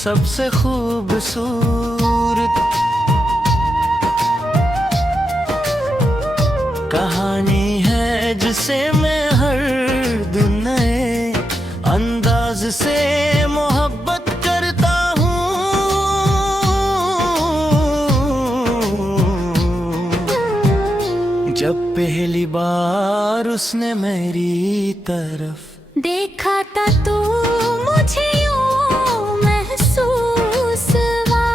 सबसे खूबसूरत कहानी है जिसे मैं हर दिन नए अंदाज से मोहब्बत करता हूँ। जब पहली बार उसने मेरी तरफ देखा था तो मुझे यूं महसूस हुआ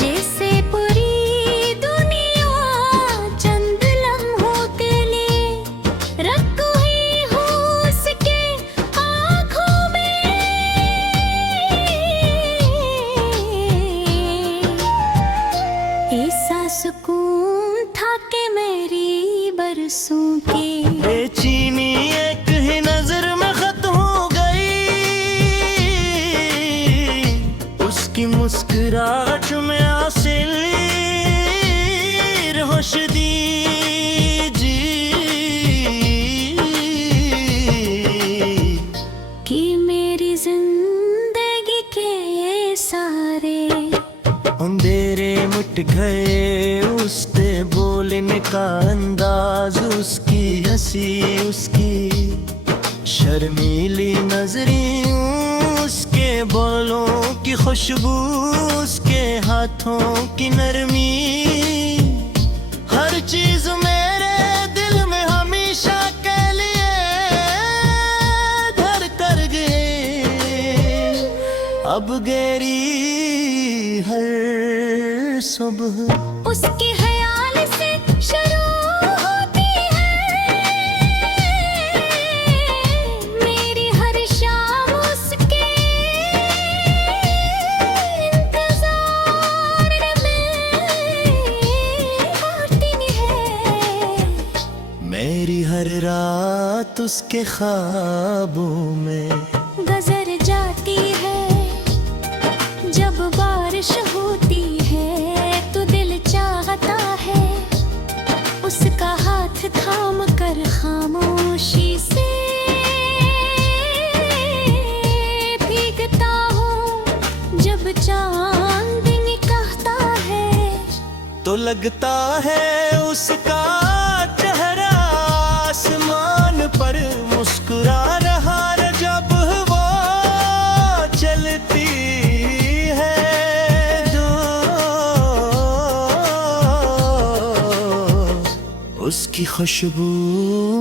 जैसे पूरी दुनिया चंद लम्हों के लिए रख हुई हो उसके आँखों में। ऐसा सुकून था कि मेरी बरसों की बेचैनी एक ही नजर में खत्म हो गई। उसकी मुस्कुराहट में आसिर होश दीजी कि मेरी जिंदगी के सारे अंधेरे मिट गए। उसके बोलने का अंदाज, उसकी हंसी, उसकी शर्मीली नजरें, उसके बोलों की खुशबू, उसके हाथों की नरमी, हर चीज मेरे दिल में हमेशा के लिए धर कर गए। अब गहरी हर सुबह उसके ख्याल से शुरू होती है। मेरी हर शाम उसके इंतजार में होती है। मेरी हर रात उसके ख्वाबों में गुजर जाती है। जब बारिश होती है तो दिल चाहता है उसका हाथ थाम कर खामोशी से भीगता हूँ। जब चांद निकलता है तो लगता है उसका चेहरा आसमान पर मुस्कुरा रहा है। जब वो चलती है उसकी खुशबू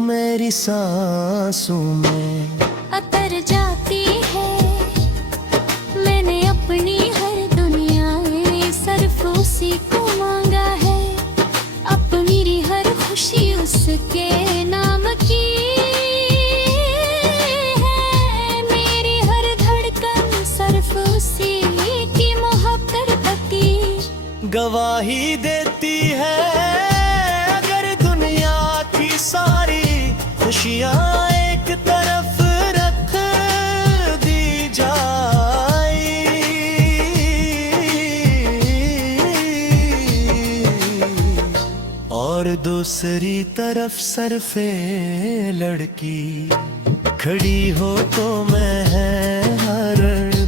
मेरी सांसों में अतर जाती है। मैंने अपनी हर दुनिया में सिर्फ उसी को मांगा है। अपनी हर खुशी उसके नाम की है। मेरी हर धड़कन सिर्फ उसी की मोहब्बत की गवाही देती है। सारी खुशियाँ एक तरफ रख दी जाए और दूसरी तरफ सरफे लड़की खड़ी हो तो मैं हर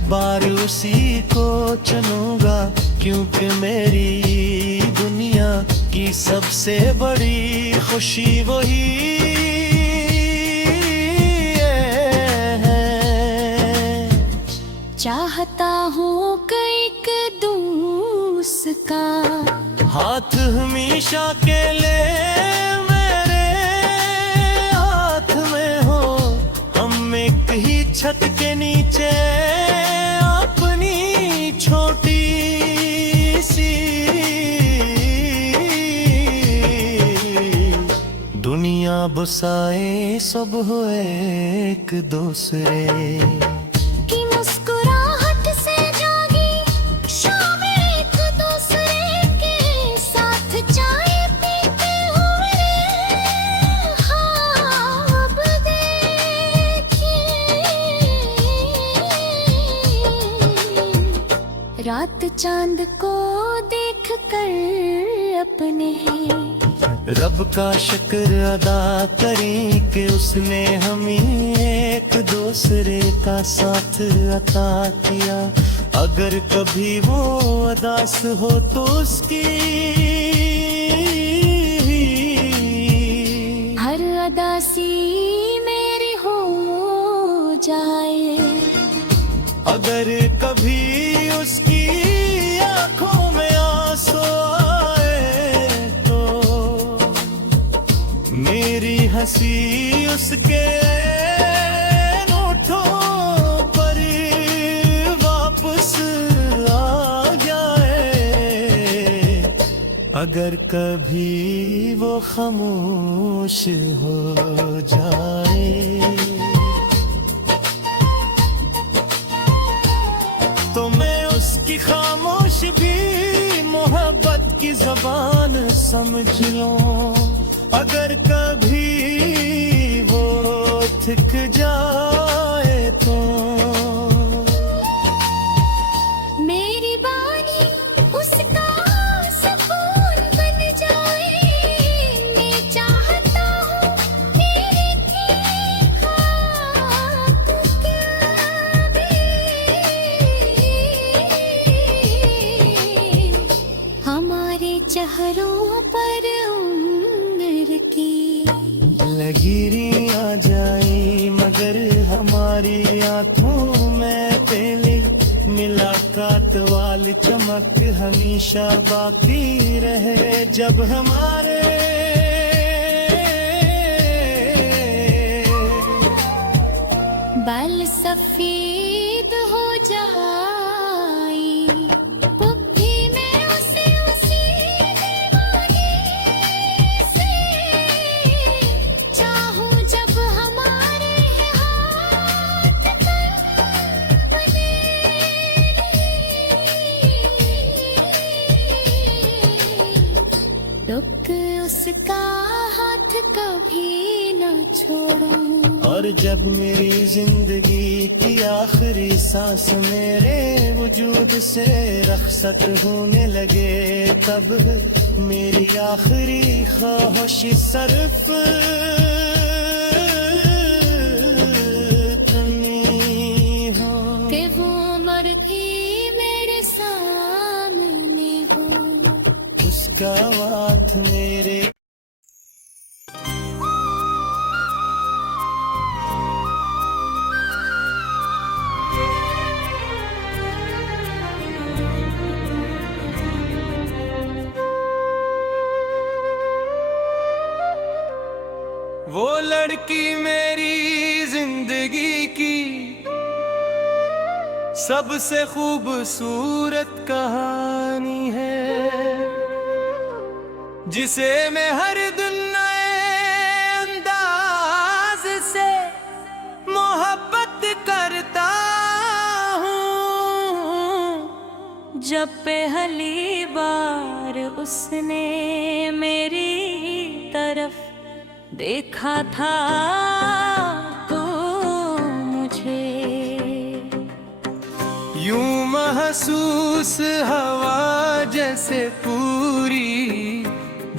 बार उसी को चुनूंगा, क्योंकि मेरी दुनिया की सबसे बड़ी खुशी वही है। चाहता हूँ कि एक दूसरा हाथ हमेशा के लिए मेरे हाथ में हो। हम एक ही छत के नीचे अपनी छोटी सी दुनिया बसाए, सब हो एक दूसरे की मुस्कुराहट से जागी शाम एक दूसरे के साथ चाय पीते हुए ख्वाब देखे। रात चांद को देख कर अपने रब का शुक्र अदा करें कि उसने हमें एक दूसरे का साथ अता किया। अगर कभी वो अदास हो तो उसकी हर अदासी मेरी हो जाए। अगर कभी उसकी आंखों में आंसू आए तो मेरी हंसी उसके होठों पर वापस आ जाए। अगर कभी वो खामोश हो जाए तो मैं उसकी खामोश भी मोहब्बत की ज़बान समझ लूं। अगर कभी वो थक जाए तो मेरी बानी उसका सुकून बन जाए। मैं चाहता हूँ तेरे की खाक क्या भी हमारे चेहरों पर उम्र की लकीरें आ जाए, मगर हमारी आंखों में पहले मुलाकात वाली चमक हमेशा बाकी रहे। जब हमारे बाल सफेद हो जाए तब भी मैं उसे उसी दीवाने से चाहूं। जब हमारे हाथ बने रुक उसका हाथ कभी न छोड़ूं। और जब मेरी जिंदगी की आखिरी सांस मेरे वजूद से रखसत होने लगे, तब मेरी आखिरी ख्वाहिश सिर्फ तुम्हीं हो कि वो मर्दी मेरे सामने हो। उसका हाथ मेरे वो लड़की मेरी जिंदगी की सबसे खूबसूरत कहानी है, जिसे मैं हर दिन नए अंदाज से मोहब्बत करता हूँ। जब पहली बार उसने मेरी तरफ देखा था तो मुझे यूं महसूस हवा जैसे पूरी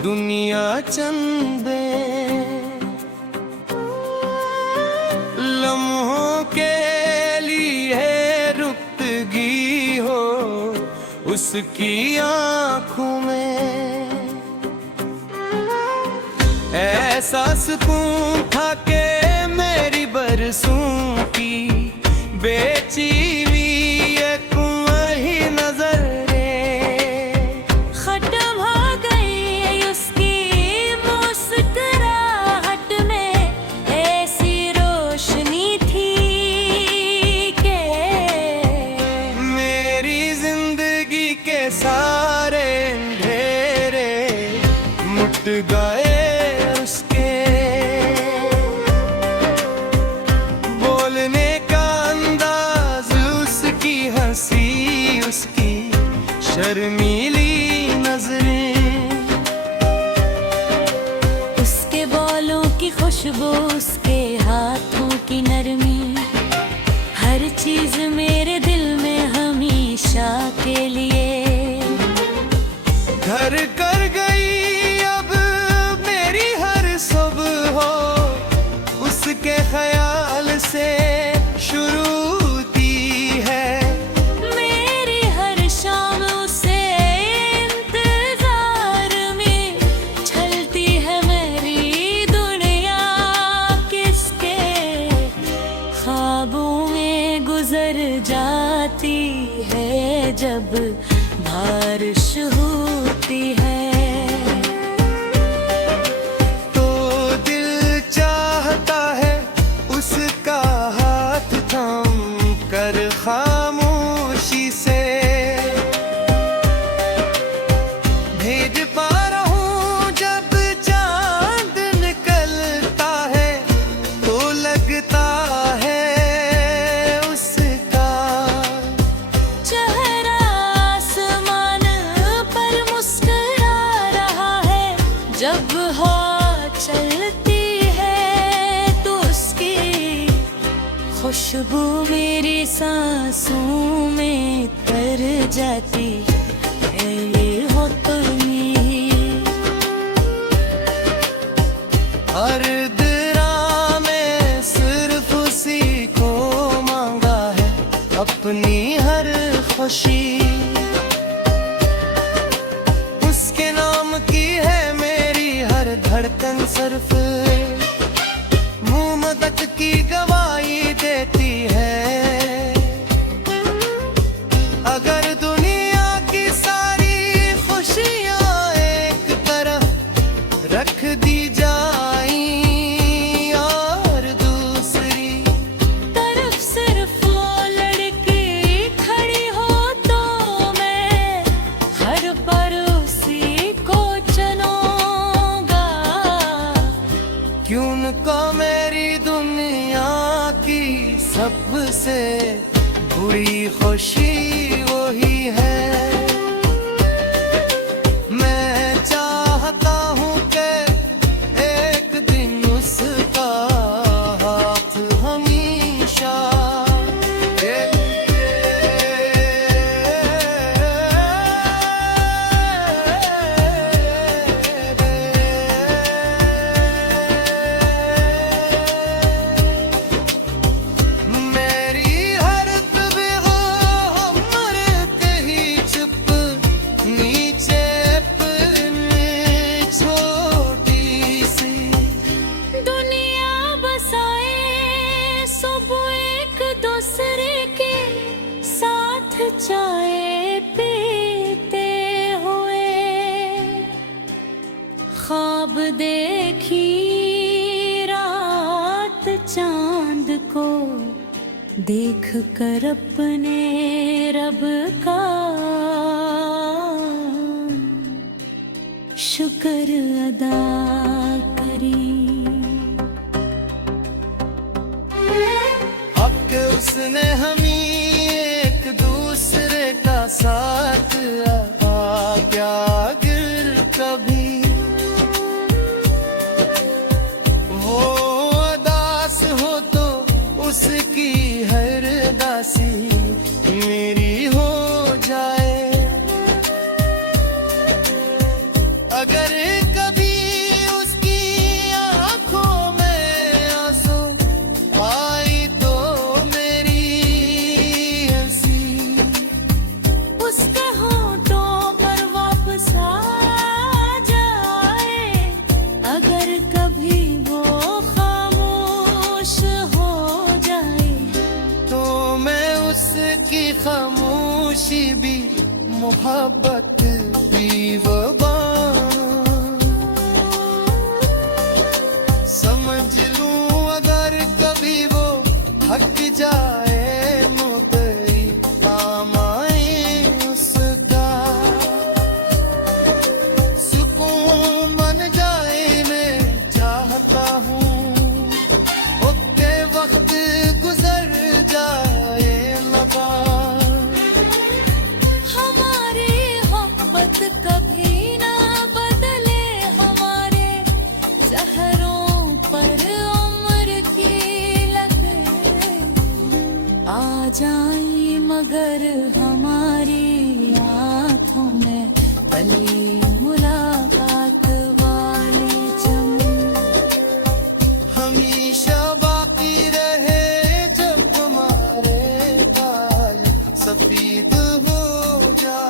दुनिया चंदे लम्हों के लिए रुकती हो उसकी आंखों में। ऐसा सुकून था कि मेरी बरसों की बेची हुई एक वही नजरें खत्म हो गई उसकी मुस्कुराहट में। ऐसी रोशनी थी कि मेरी जिंदगी के सारे अंधेरे मुट गए उसके बोलने का अंदाज, उसकी हंसी, उसकी शर्मीली नजरें, उसके बालों की खुशबू, उसके हाथों की नरमी, हर चीज मेरे दिल में हमेशा के लिए घर कर गई अब जब हवा चलती है तो उसकी खुशबू मेरी सांसों में तर जाती है। ये हो तुम ही हर दिरा में सिर्फ उसी को मांगा है अपनी हर खुशी। उसके नाम की है मेरी हर धड़कन सिर्फ मुंह मदद की गवाही देती है। अगर दुनिया की सारी खुशियां एक तरफ रख दी जाई और दूसरी तरफ सिर्फ वो लड़की खड़ी हो तो मैं हर पल उसी को चुनूंगा। क्यों को मेरी दुनिया की सबसे बुरी खुशी वही है। मैं चाहता हूँ कि एक दिन उसका हाथ हमेशा मेरी हर तबीगो मरते ही चुप नीचे अपनी छोटी सी दुनिया बसाए सब एक दूसरे के साथ चाय पीते हुए ख्वाब देखी रात चांद को देख कर अपने रब का शुक्र अदा करी। हक उसने हमें एक दूसरे का साथ आ क्या गिर कभी वो उदास हो तो उसकी हर दासी मेरी हो जाए। अगर कभी उसकी आंखों में आंसू आई तो मेरी हंसी उसके होठों पर वापस आ जाए। अगर कभी वो खामोश हो जाए तो मैं उसकी खामोशी भी मोहब्बत भी समझ लूं। अगर कभी वो थक जाए मुझे काम आए उसका सुकून बन जाए। मैं चाहता हूँ उसके वक्त गुजर जाए लबा हमारी मोहब्बत कभी ना बदले। हमारे जहरों पर उम्र की लकीर आ जाए मगर हमारी आँखों में पली मुलाकात वाली चमन हमेशा बाकी रहे जब तुम्हारे बाल सफेद हो जा।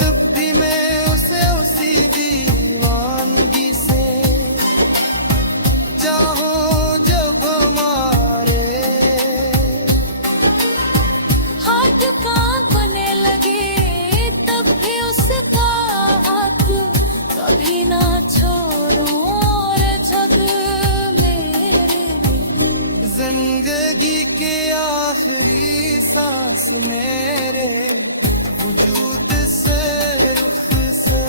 तब भी मैं उसे उसी दीवानगी से चाहूं जब हमारे हाथ कांपने लगे तब भी उसका हाथ कभी ना छोड़ो। और जग मेरे जिंदगी के आखिरी सांस मेरे वजूद से रुख से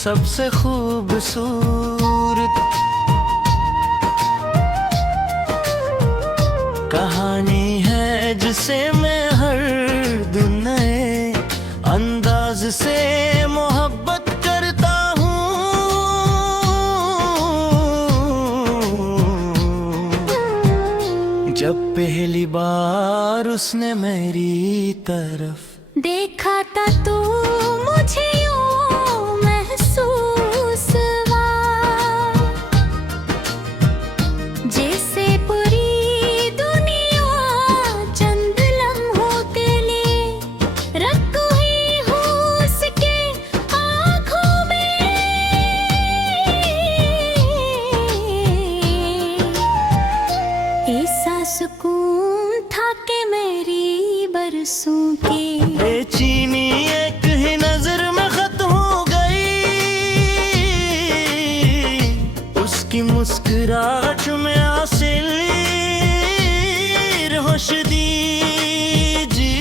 सबसे खूबसूरत कहानी है जिसे मैं हर दिन नए अंदाज से मोहब्बत करता हूँ। जब पहली बार उसने मेरी तरफ देखा था तो मुझे यूं महसूस हुआ जैसे पूरी दुनिया चंद लम्हों के लिए रख हुई हो उसके आँखों में। ऐसा सुकून था कि मेरी बरसों की बेचैनी एक ही नजर में खत्म हो गई। उसकी मुस्कुराहट में आसिर होश दीजी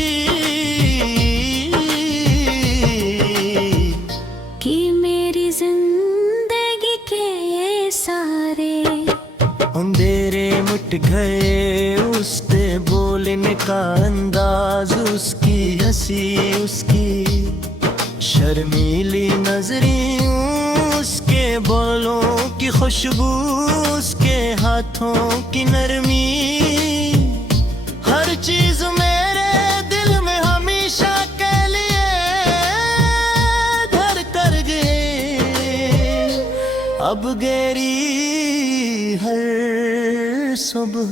कि मेरी जिंदगी के ये सारे अंधेरे मिट गए। उसके बोलने का अंदाज, उसकी हंसी, उसकी शर्मीली नजरें, उसके बोलों की खुशबू, उसके हाथों की नरमी, हर चीज मेरे दिल में हमेशा के लिए धर कर गए। अब गहरी हर सुबह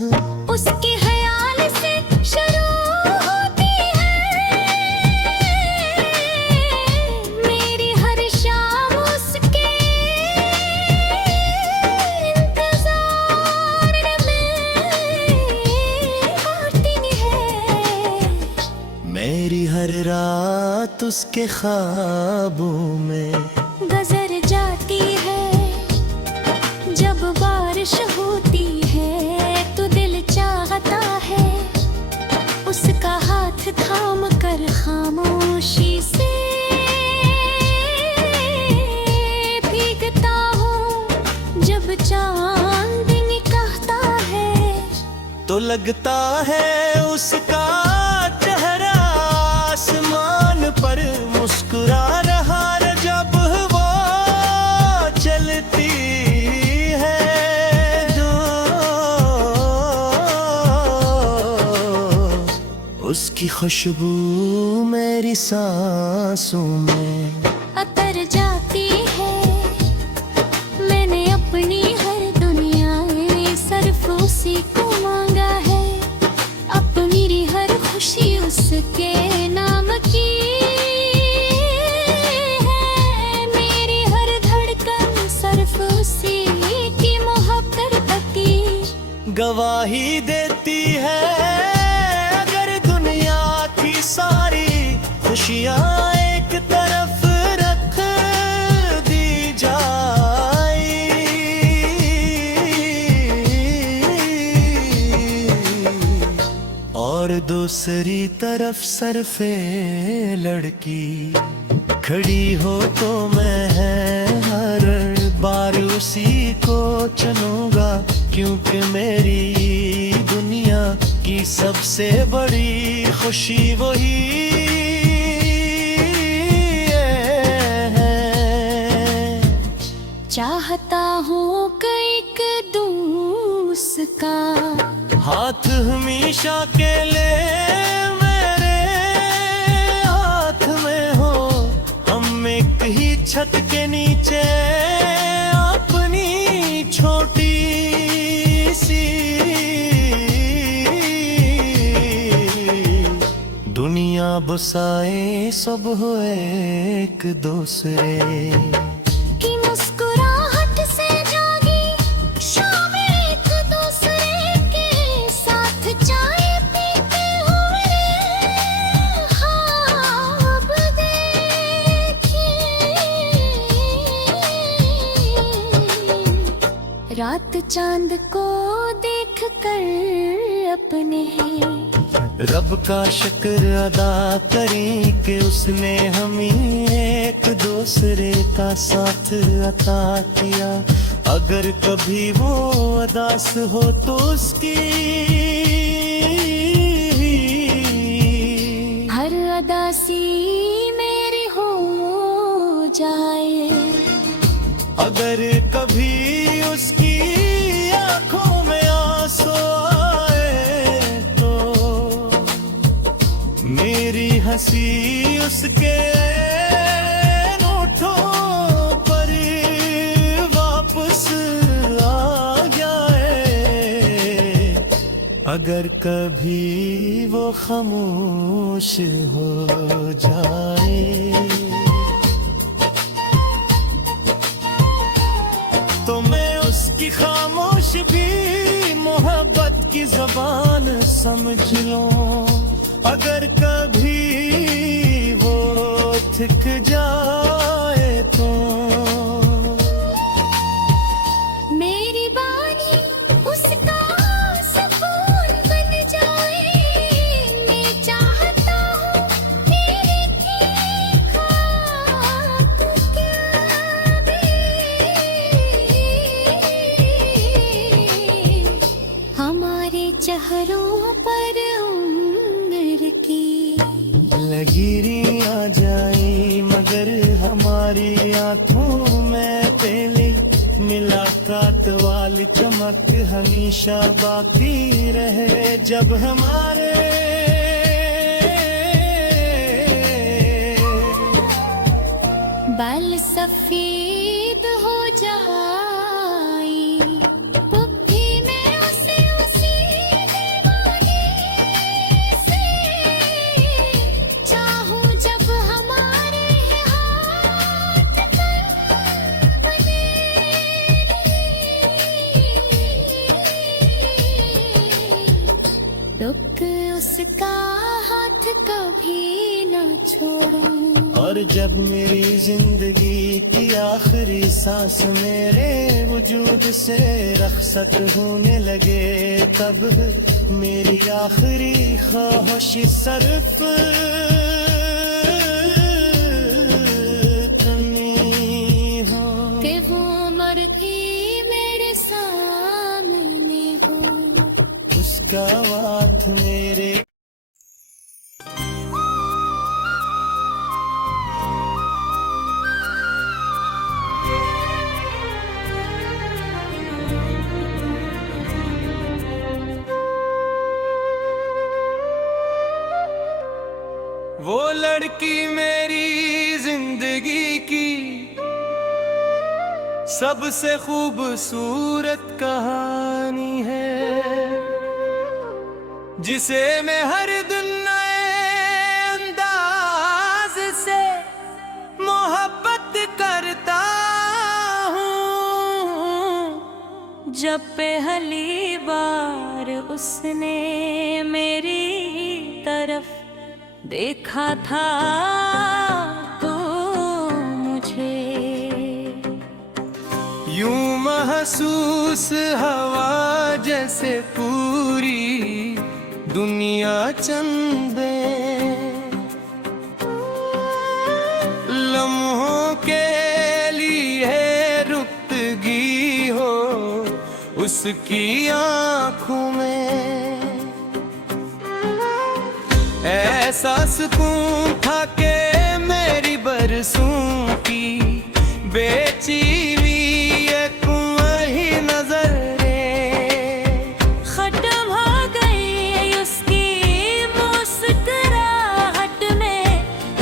उसके ख्याल से शुरू होती है। मेरी हर शाम उसके इंतजार में होती है। मेरी हर रात उसके ख्वाबों में गुजर जाती है। जब बारिश होती है तो दिल चाहता है उसका हाथ थाम कर खामोशी से भीगता हूँ। जब चांद निकलता है तो लगता है उसका चेहरा आसमान पर मुस्कुरा रहा है। जब वो चलती है जो उसकी खुशबू मेरी सांसों में अतर जाती है। मैंने अपनी हर दुनिया सिर्फ उसी को मांगा है। अपनी हर खुशी उसके नाम की है। मेरी हर धड़कन सिर्फ उसी की मोहब्बत की गवाही देती है। अगर दुनिया की सारी खुशियाँ एक तरफ रख दी जाए और दूसरी तरफ सरफे लड़की खड़ी हो तो मैं हर बार उसी को चुनूंगा। क्योंकि मेरी दुनिया की सबसे बड़ी खुशी वही है। चाहता हूँ कि एक दूसरा हाथ हमेशा के लिए मेरे हाथ में हो। हम एक ही छत के नीचे अपनी छोटी सी दुनिया बसाए। सब हो एक दूसरे की मुस्कुराहट से जागी शाम एक दूसरे के साथ चाय पीते हुए ख्वाब देखे। रात चांद को देख कर अपने रब का शुक्र अदा करें कि उसने हमें एक दूसरे का साथ अता किया। अगर कभी वो उदास हो तो उसकी हर अदासी मेरी हो जाए। अगर कभी उसकी आंखों में आंसू आए तो मेरी हंसी उसके होठों पर वापस आ जाए। अगर कभी वो खामोश हो जाए तो मैं उसकी खामोश भी मोहब्बत की ज़बान समझ लूं। अगर कभी वो थक जाए तो मेरी बानी उसका सुकून बन जाए। मैं चाहता हूँ तेरे की खाक क्या भी हमारे चेहरों पर उम्र की लकीरें आ जाए मगर हमारी आंखों में पहले मुलाकात वाली चमक हमेशा बाकी रहे। जब हमारे बाल सफेद हो जाए तब भी मैं उसे उसी दीवाने से चाहूं। जब हमारे हाथ बने रुक उसका हाथ कभी न छोड़ूं। और जब मेरी जिंदगी की आखिरी सांस मेरे वजूद से रखसत होने लगे तब मेरी आखिरी ख्वाहिश सिर्फ तुम्हीं हो कि वो मर ही मेरे सामने हो। उसका हाथ मेरे वो लड़की मेरी जिंदगी की सबसे खूबसूरत कहानी है जिसे मैं हर दिन नए अंदाज से मोहब्बत करता हूँ। जब पहली बार उसने मेरी तरफ देखा था तो मुझे यूं महसूस हवा जैसे पूरी दुनिया चंदे लम्हों के लिए रुकती हो उसकी आंखों में। ऐसा सुकून था कि मेरी बरसों की बेची हुई एक वही नजरें खत्म हो गई उसकी मुस्कुराहट में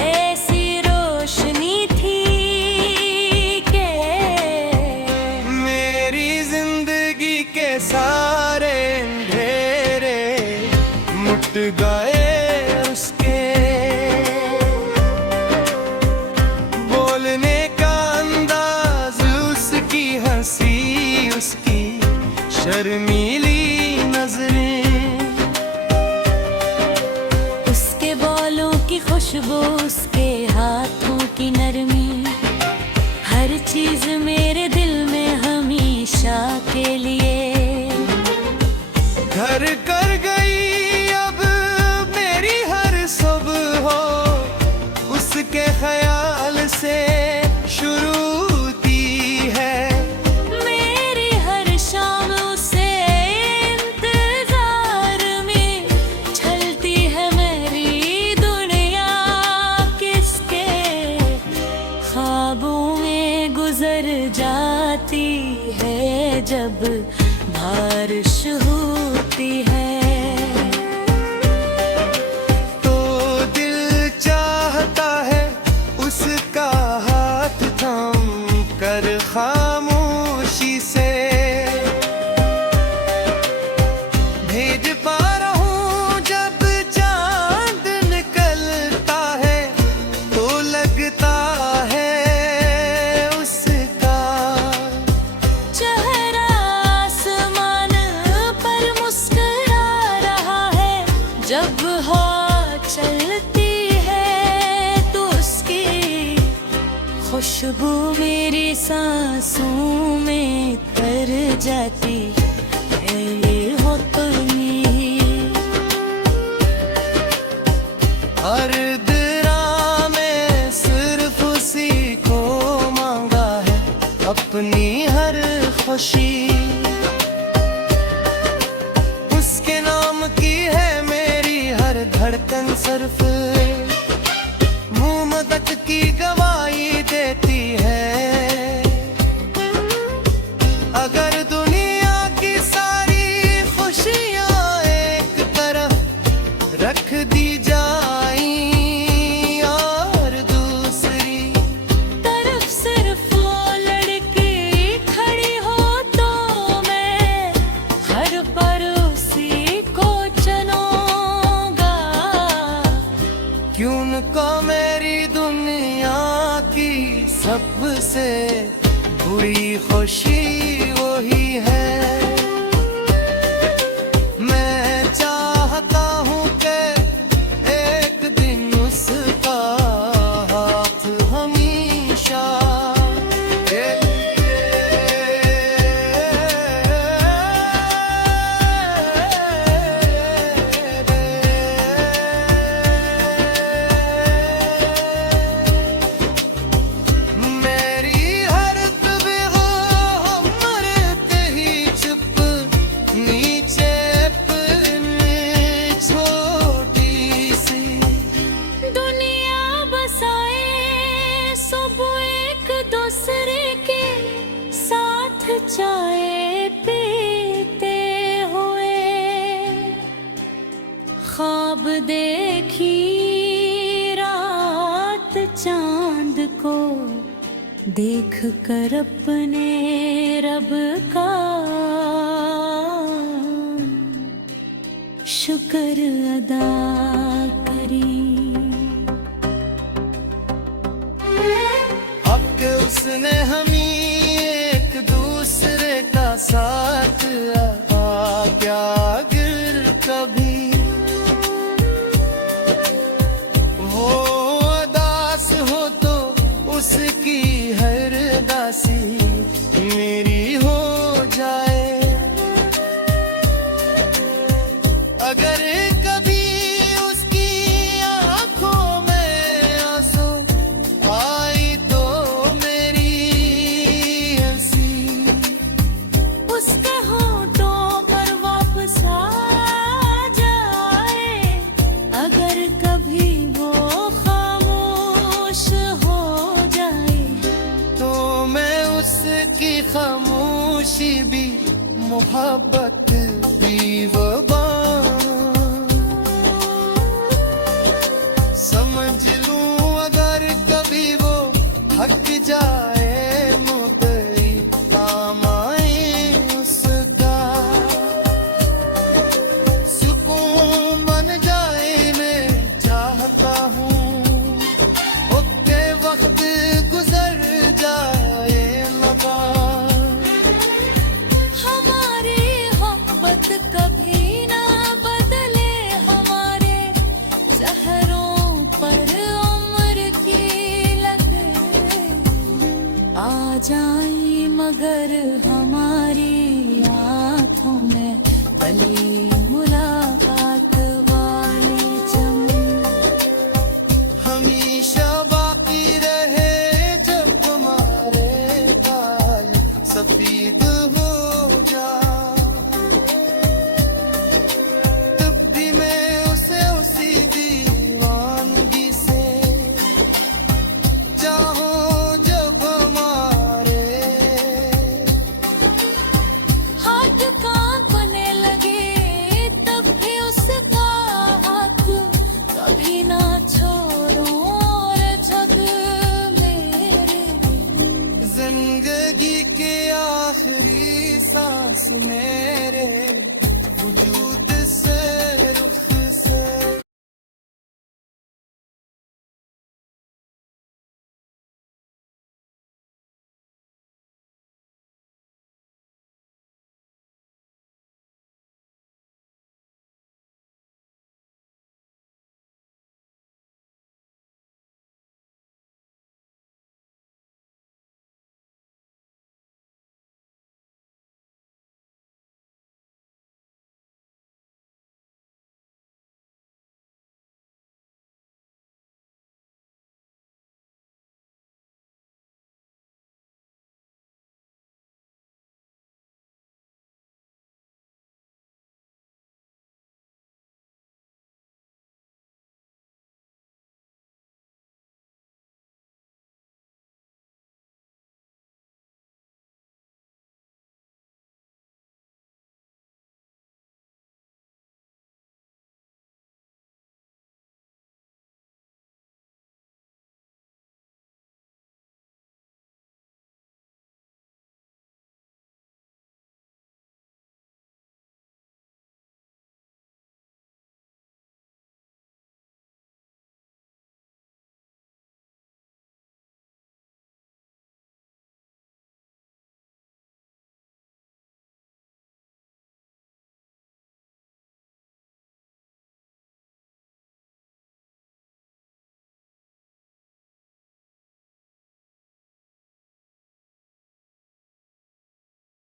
ऐसी रोशनी थी कि मेरी जिंदगी के सारे अंधेरे मुट गए उसके बोलने का अंदाज उसकी हंसी उसकी शर्मीली नजरें उसके बालों की खुशबू उसके हाथों की नरमी हर चीज मेरे दिल में हमेशा के लिए घर कर गई अब जब हवा चलती है तो उसकी खुशबू मेरी सांसों में तर जाती है। ये हो तुमी हर दिरा में सिर्फ उसी को मांगा है अपनी हर खुशी। उसके नाम की है मेरी हर धड़कन सिर्फ मुंह मदक की गवाही देती है। अगर दुनिया की सारी खुशियां एक तरफ रख दी जाई और दूसरी तरफ सिर्फ वो लड़की खड़ी हो तो मैं हर पल उसी को चुनूंगा। क्यों को मेरी दुनिया की सबसे बुरी खुशी वही है। मैं चाहता हूँ कि एक दिन उसका हाथ हमेशा मेरी हर तबीह मरते ही चुप नीचे अपनी छोटी सी दुनिया बसाए सब एक दूसरे के साथ चाय पीते हुए ख्वाब देखी रात चांद को देख कर अपने रब का शुक्र अदा करी। हक उसने हमें एक दूसरे का साथ आ क्या गिर कभी वो उदास हो तो उसकी हर दासी मेरी हो जाए। अगर कभी उसकी आंखों में आंसू आई तो मेरी हंसी उसके होठों पर वापस आ जाए। अगर कभी वो खामोश हो जाए तो मैं उसकी खामोशी भी मोहब्बत भी वो समझ लूं। अगर कभी वो थक जाए मुकई काम आए उसका सुकून बन जाए मैं चाहता हूँ ओके वक्त गुजर जाए लबा। हमारी मोहब्बत कभी ना बदले हमारे जहरों पर उम्र की लतें आ जाए मगर